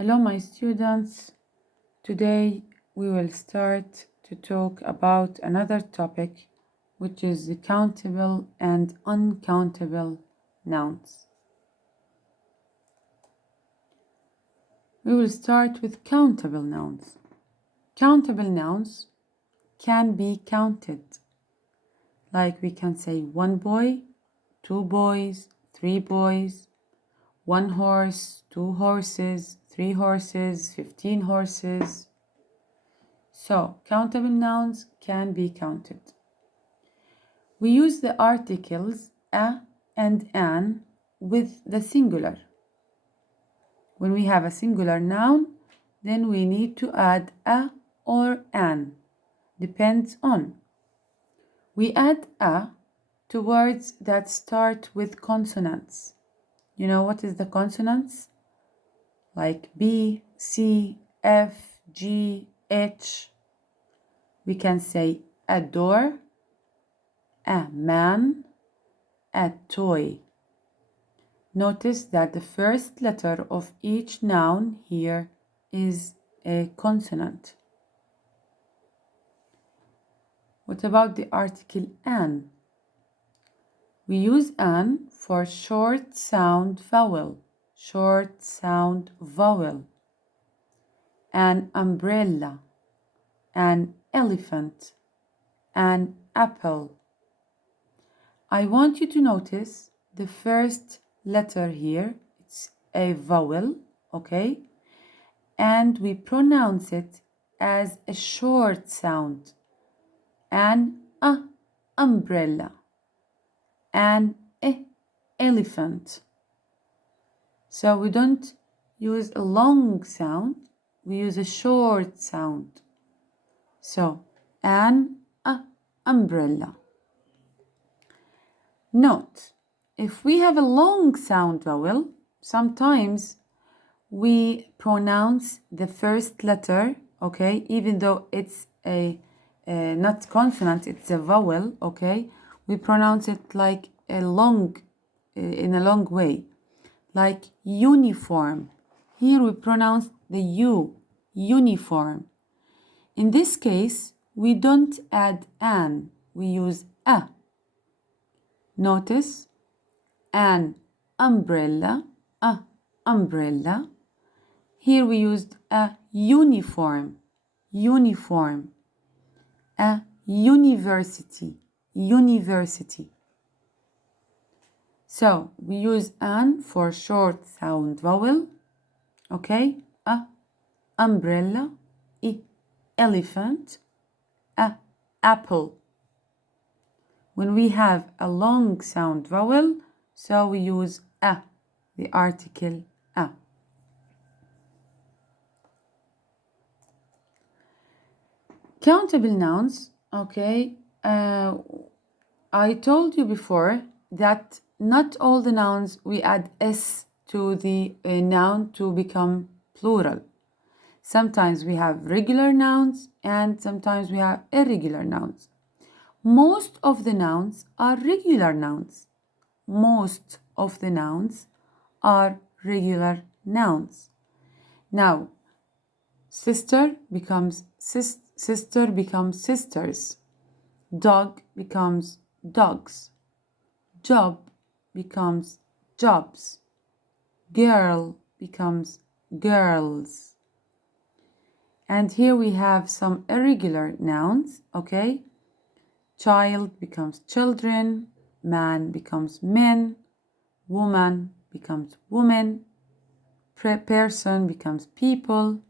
Hello, my students. Today we will start to talk about another topic, which is the countable and uncountable nouns. We will start with countable nouns. Countable nouns can be counted. Like we can say one boy, two boys, three boys, one horse, two horses, three horses, 15 horses. So, countable nouns can be counted. We use the articles a and an with the singular. When we have a singular noun, then we need to add a or an. Depends on. We add a to words that start with consonants. You know what is the consonants? Like B, C, F, G, H. We can say a door, a man, a toy. Notice that the first letter of each noun here is a consonant. What about the article an? We use an for short sound vowel. Short sound vowel. An umbrella, an elephant, an apple. I want you to notice the first letter here. It's a vowel, okay? And we pronounce it as a short sound. An umbrella, an elephant. So we don't use a long sound, we use a short sound. So, an umbrella. Note, if we have a long sound vowel, sometimes we pronounce the first letter, okay, even though it's a not consonant, it's a vowel, okay, we pronounce it like a long, in a long way, like uniform. Here we pronounce the U, uniform. In this case, we don't add an, we use a. Notice, an umbrella, umbrella. Here we used a uniform, uniform. A university, university. So we use an for short sound vowel, okay? A umbrella, elephant, a apple. When we have a long sound vowel, so we use a, the article a. Countable nouns, okay, I told you before that not all the nouns we add s to the noun to become plural. Sometimes we have regular nouns and sometimes we have irregular nouns. Most of the nouns are regular nouns. Most of the nouns are regular nouns. Now, sister becomes sisters. Dog becomes dogs. Job becomes jobs. Girl becomes girls. And here we have some irregular nouns, okay? Child becomes children, man becomes men, woman becomes woman, person becomes people,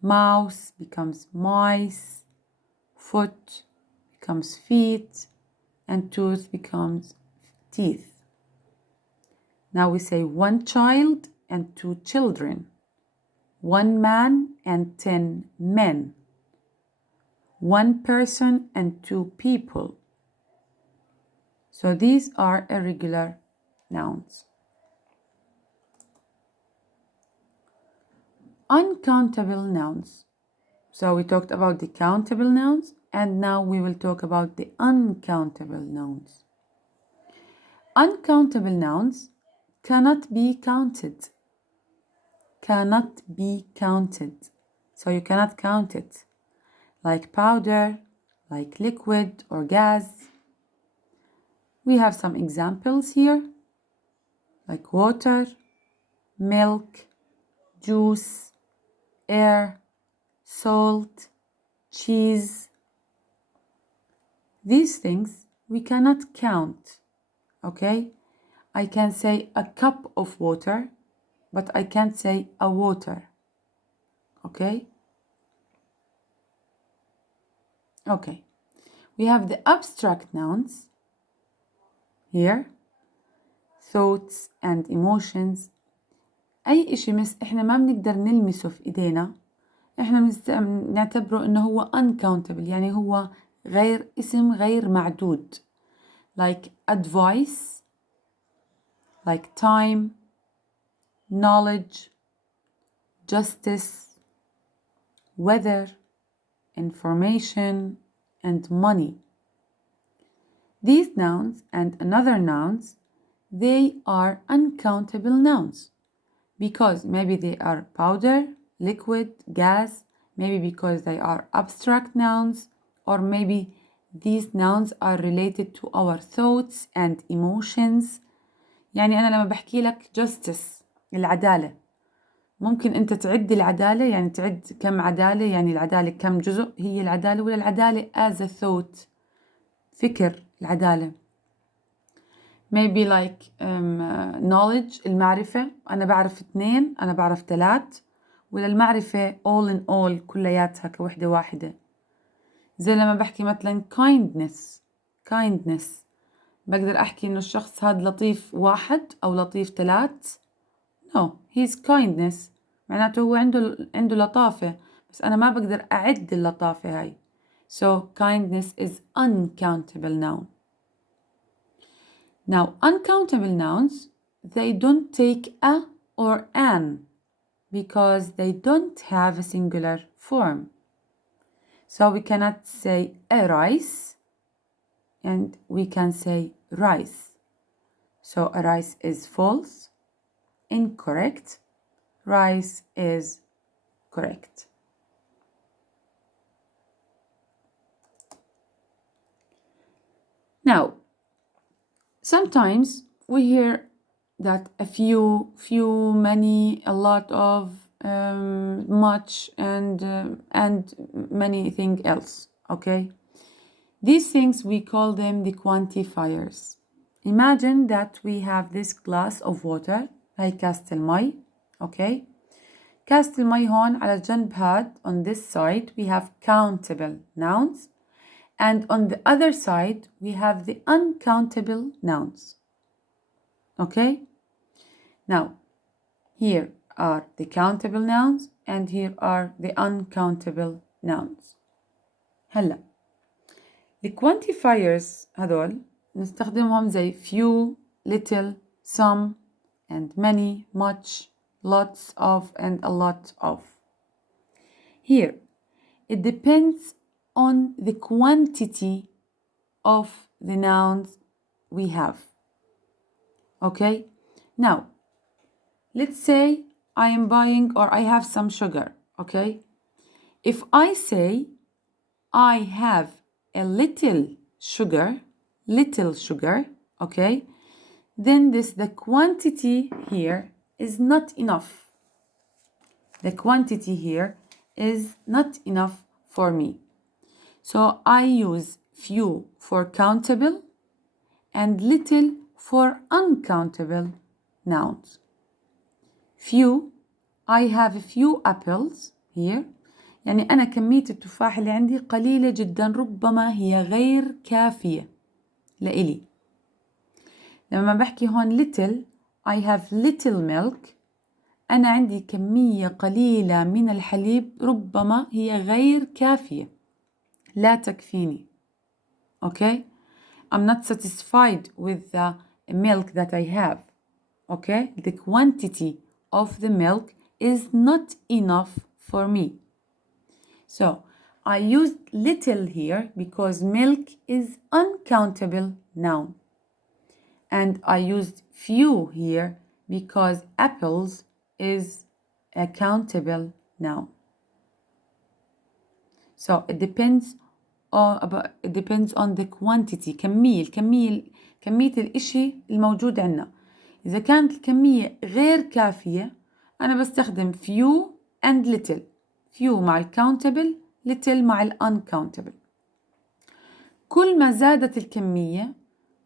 mouse becomes mice, foot becomes feet, and tooth becomes teeth. Now we say one child and two children, one man and 10 men, one person and two people. So these are irregular nouns. Uncountable nouns. So we talked about the countable nouns and now we will talk about the uncountable nouns. Uncountable nouns cannot be counted. cannot be counted. So you cannot count it. Like powder, like liquid or gas. We have some examples here, like water, milk, juice, air, salt, cheese. These things we cannot count, okay? I can say a cup of water, but I can't say a water, okay? Okay, we have the abstract nouns here, thoughts and emotions. أي إشي إحنا ما بنقدر نلمسه في إيدينا، إحنا نعتبره إنه هو uncountable، يعني هو اسم غير معدود. Like advice, like time, knowledge, justice, weather, information, and money. These nouns and another nouns, they are uncountable nouns because maybe they are powder, liquid, gas, maybe because they are abstract nouns, or maybe these nouns are related to our thoughts and emotions. يعني أنا لما بحكي لك justice العدالة، ممكن أنت تعد العدالة، يعني تعد كم عدالة، يعني العدالة كم جزء هي العدالة، ولا العدالة as a thought، فكر العدالة. maybe like knowledge المعرفة، أنا بعرف 2، أنا بعرف 3، ولا المعرفة all in all كلياتها كوحدة واحدة. زي لما بحكي مثلا kindness بقدر أحكي إنه الشخص هذا لطيف 1 أو لطيف 3. no, he's kindness معناته هو عنده لطافة، بس أنا ما بقدر أعد اللطافة هاي. so kindness is uncountable noun. Now uncountable nouns, they don't take a or an because they don't have a singular form. So we cannot say a rice and we can say rice. So a rice is false, incorrect. Rice is correct. Now, sometimes we hear that a few, many, a lot of, much, and many things else, okay? These things, we call them the quantifiers. Imagine that we have this glass of water, هاي كاسة المي, okay? كاسة المي هون على الجنب هاد, on this side, we have countable nouns, and on the other side, we have the uncountable nouns, okay? Now, here are the countable nouns, and here are the uncountable nouns. هلا the quantifiers هذول نستخدمهم زي few, little, some, and many, much, lots of, and a lot of. Here, it depends on the quantity of the nouns we have. Okay? Now, let's say I am buying or I have some sugar. Okay? If I say I have a little sugar, okay, then the quantity here is not enough. The quantity here is not enough for me. So I use few for countable and little for uncountable nouns. Few, I have a few apples here. يعني أنا كمية التفاح اللي عندي قليلة جدا، ربما هي غير كافية لإلي. لما بحكي هون little, I have little milk. أنا عندي كمية قليلة من الحليب، ربما هي غير كافية، لا تكفيني. Okay? I'm not satisfied with the milk that I have. Okay? The quantity of the milk is not enough for me. So, I used little here because milk is uncountable noun. And I used few here because apples is a countable noun. So it depends on the quantity. كمية الإشي الموجود عنا. إذا كانت الكمية غير كافية أنا بستخدم few and little. few مع countable, little مع uncountable. كل ما زادت الكمية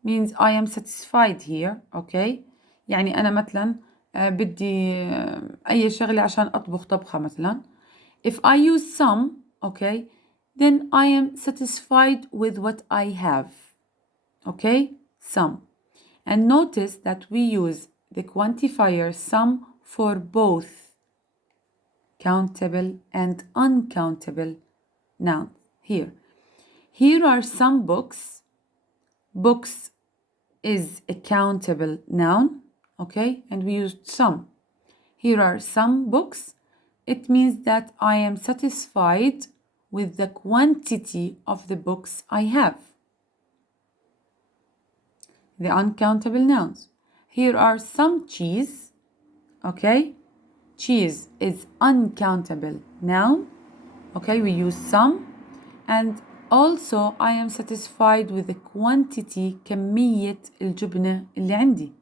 means I am satisfied here. okay. يعني أنا مثلا بدي أي شغلة عشان أطبخ طبخة مثلا. If I use some, okay, then I am satisfied with what I have. Okay, some. And notice that we use the quantifier some for both countable and uncountable nouns. Here are some books. Books is a countable noun, okay, and we used some. Here are some books. It means that I am satisfied with the quantity of the books I have. The uncountable nouns. Here are some cheese, okay? Cheese is uncountable noun, okay? We use some. And also I am satisfied with the quantity كمية الجبنة اللي عندي.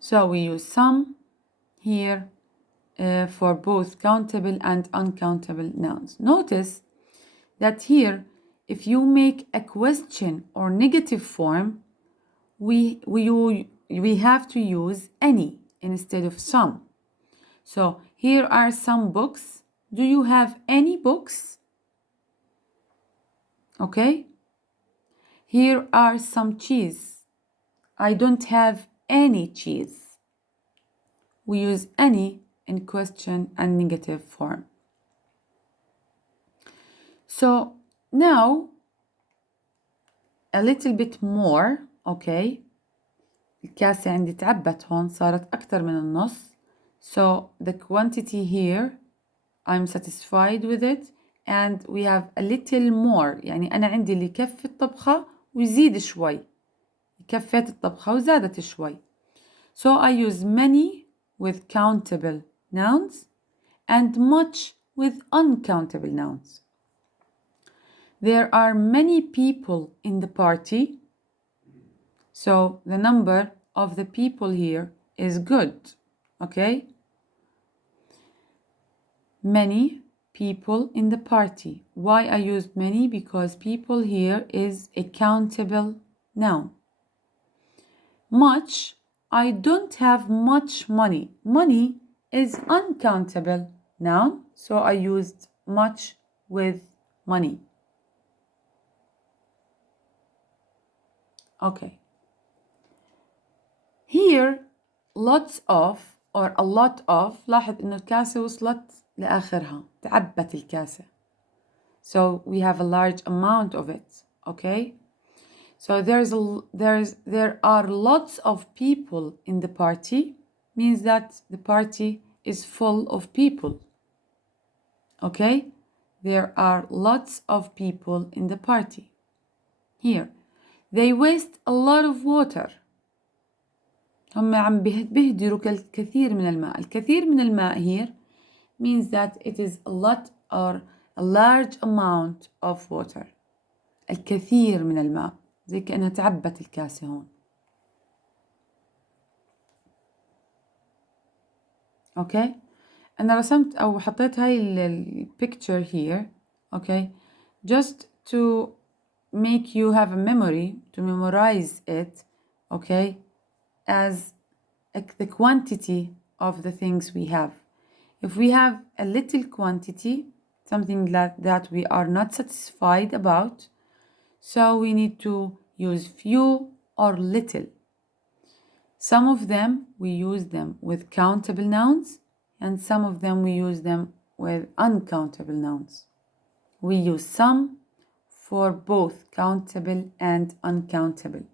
So we use some here for both countable and uncountable nouns. Notice that here, if you make a question or negative form, we have to use any instead of some. So here are some books. Do you have any books? Okay. Here are some cheese. I don't have any cheese. We use any in question and negative form. So now a little bit more, okay. الكاسة عندي تعبت هون صارت أكتر من النص. So the quantity here I'm satisfied with it and we have a little more. يعني أنا عندي اللي يكفي الطبخة ويزيد شوي. كفيت الطبخة وزادت شوي. So I use many with countable nouns and much with uncountable nouns. There are many people in the party. So the number of the people here is good. Okay? Many people in the party. Why I used many? Because people here is a countable noun. Much. I don't have much money. Money is uncountable noun. So I used much with money. Okay. Here, lots of or a lot of. لاحظ إنه الكاسة وصلت لآخرها. تعبت الكاسة. So we have a large amount of it. Okay. So there are lots of people in the party. Means that the party is full of people. Okay. There are lots of people in the party. Here. They waste a lot of water. هم عم بيهدروا الكثير من الماء. الكثير من الماء here means that it is a lot or a large amount of water. الكثير من الماء. زي كأنها تعبت الكاسة هون. Okay. أنا رسمت أو حطيت هاي البيكتشر here. Okay. Just to make you have a memory, to memorize it. Okay. As the quantity of the things we have. If we have a little quantity, something that we are not satisfied about, so we need to use few or little. Some of them we use them with countable nouns and some of them we use them with uncountable nouns. We use some for both countable and uncountable.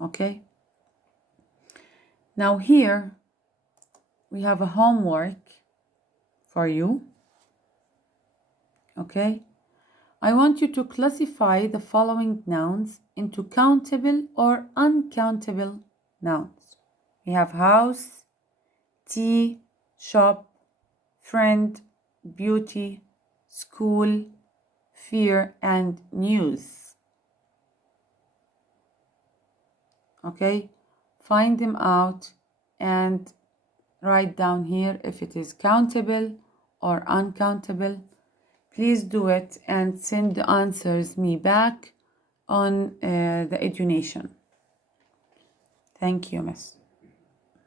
Okay. Now here we have a homework for you. Okay. I want you to classify the following nouns into countable or uncountable nouns. We have house, tea, shop, friend, beauty, school, fear, and news. Okay, find them out and write down here if it is countable or uncountable. Please do it and send the answers me back on the EduNation. Thank you, Miss.